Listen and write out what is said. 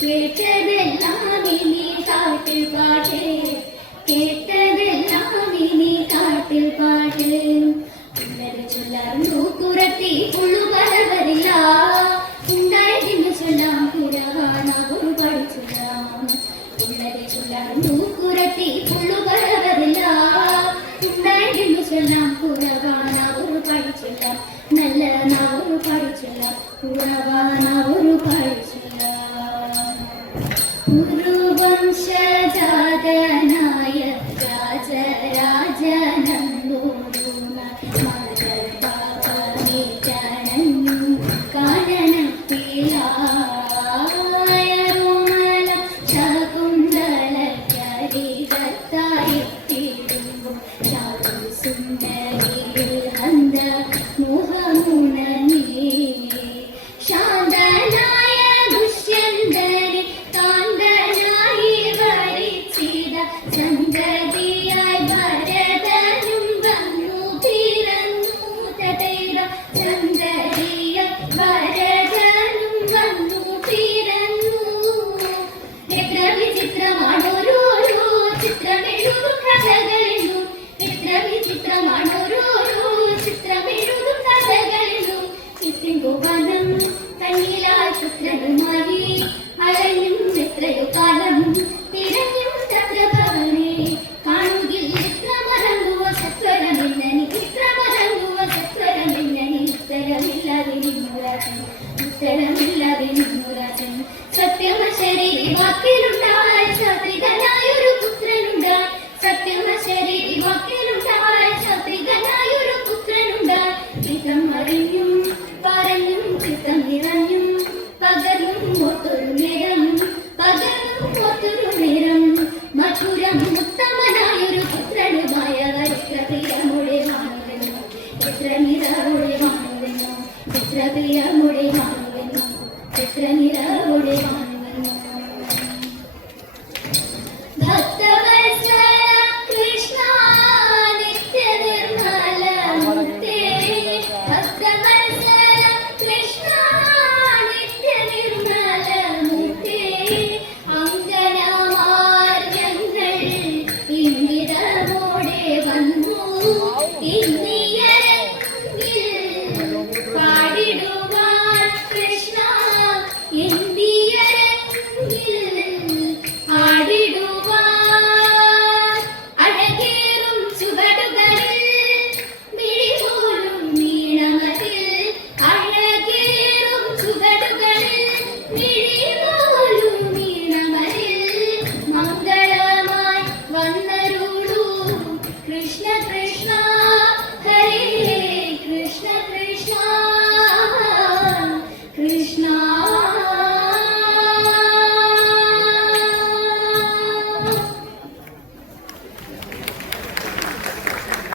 കേട്ടതെല്ലാം ഇനി കാട്ടിൽ പാട്ട്, കേട്ടതെല്ലാം ഇനി കാട്ടിൽ പാട്ട്. ഉള്ളത് ചൊല്ലാറുണ്ടു കുറത്തി പുള്ളു പറവരില്ല, ഉണ്ടായതിന് ചൊല്ലാം പുറവാന ഒരു പഠിച്ചൊല്ലാം. ഉള്ളത് ചൊല്ലാറുണ്ടു കുറത്തി പുള്ളു പറവരില്ല, ഉണ്ടായതിന് ചൊല്ലാം പുറവാന ഒരു പഠിച്ചൊല്ലാം. നല്ല നാവൊരു പഠിച്ചൊല്ലാം, പുറവാന ഒരു പഠിച്ചൊല്ലാം. ഒരു വംശജാതനായ ചന്ദ്രതിയായി ഭരതനും വന്നു പിറന്നു തതൈവ, ചന്ദ്രതിയ ഭരതനും വന്നു പിറന്നു. എത്ര വിചിത്രമാണോരോരോ ചിത്രമെഴുതും കഥകളെന്നും, എത്ര വിചിത്രമാണോരോരോ ചിത്രമെഴുതും കഥകളെന്നും. ഇത്തിങ്കു വനം തന്നിലായി പുത്രനുമായി അലഞ്ഞും എത്രയോ കാലം തിരഞ്ഞും ചക്രഭവനെ കാണുകിൽ. ഇത്ര മറങ്ങുവ സത്വരമില്ലനി, ഇത്ര മറങ്ങുവ സത്വരമില്ലനി. ഉത്തരമില്ലാതെ നിന്നുരാജൻ, ഉത്തരമില്ലാതെ നിന്നുരാജൻ. സത്യമശരീ വാക്കിലുണ്ടാ